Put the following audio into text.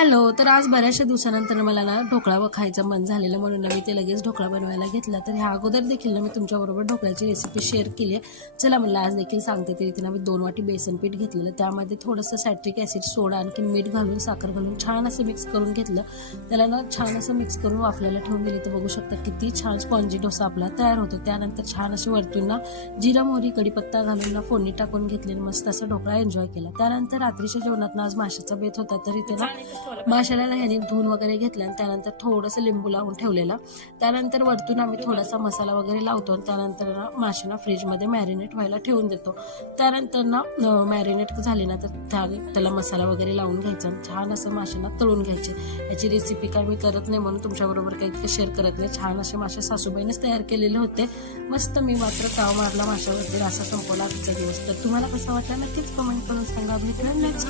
Hello. तर आज बऱ्याचशा दिवसानंतर मला ना ढोकळा खायचं मन झालेलं, म्हणून मी ते लगेच ढोकळा बनवायला घेतला. तर ह्या अगोदर देखील ना मी तुमच्याबरोबर ढोकळ्याची रेसिपी शेअर केली आहे. चला म्हणलं आज देखील सांगते. तरी तिनं मी 2 वाटी बेसन पीठ घेतलेलं, त्यामध्ये थोडंसं सायट्रिक ॲसिड, सोडा, आणखी मीठ घालून, साखर घालून छान असं मिक्स करून घेतलं. त्याला ना छान असं मिक्स करून वाफलायला ठेवून दिली. तर बघू शकता किती छान स्पॉन्जी डोसा आपला तयार होतो. त्यानंतर छान अशी वरतून ना जिरा, मोहरी, कढीपत्ता घालून ना फोडणी टाकून घेतली, मस्त असा ढोकळा एन्जॉय केला. त्यानंतर रात्रीच्या जेवणात ना आज माशाचा बेत होता, तर इथे ना माशाला ह्याने धुवून वगैरे घेतलं आणि त्यानंतर थोडंसं लिंबू लावून ठेवलेलं. त्यानंतर वरतून आम्ही थोडासा मसाला वगैरे लावतो आणि त्यानंतर ना माशांना फ्रीजमध्ये मॅरिनेट व्हायला ठेवून देतो. त्यानंतर ना मॅरिनेट झाली ना तर त्याला मसाला वगैरे लावून घ्यायचा आणि छान असं माशांना तळून घ्यायचे. याची रेसिपी काय मी करत नाही, म्हणून तुमच्याबरोबर काही शेअर करत नाही. छान असे मासे सासूबाईनेच तयार केलेले होते. मस्त मी मात्र ताव मारला माशावरती, असा संपवला आजचा दिवस. तर तुम्हाला कसं वाटलं नक्कीच कमेंट करून सांगा. भेटणार नेक्स्ट.